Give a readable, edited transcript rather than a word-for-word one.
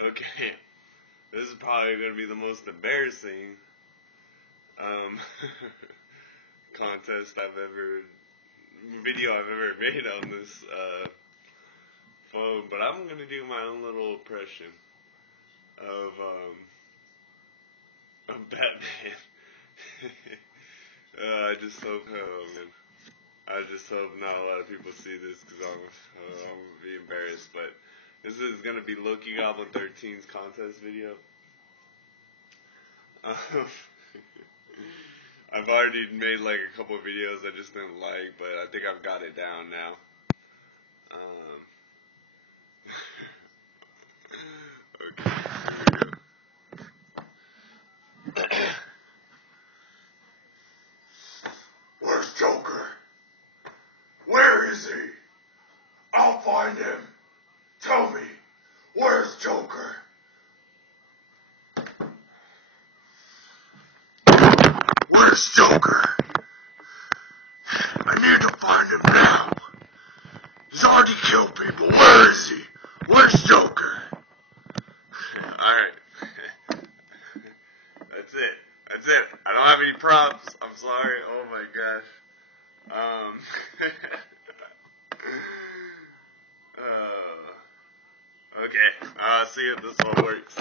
Okay, this is probably going to be the most embarrassing video I've ever made on this phone, but I'm going to do my own little impression of Batman. I just hope, not a lot of people see this because I'm going to be embarrassed, but this is going to be Loki Goblin 13's contest video. I've already made like a couple of videos I just didn't like, but I think I've got it down now. Okay, here we go. Where's Joker? Where is he? I'll find him. Tell me, where's Joker? Where's Joker? I need to find him now. He's already killed people. Where is he? Where's Joker? Alright. That's it. I don't have any props. I'm sorry. Oh my gosh. Okay. See if this one works.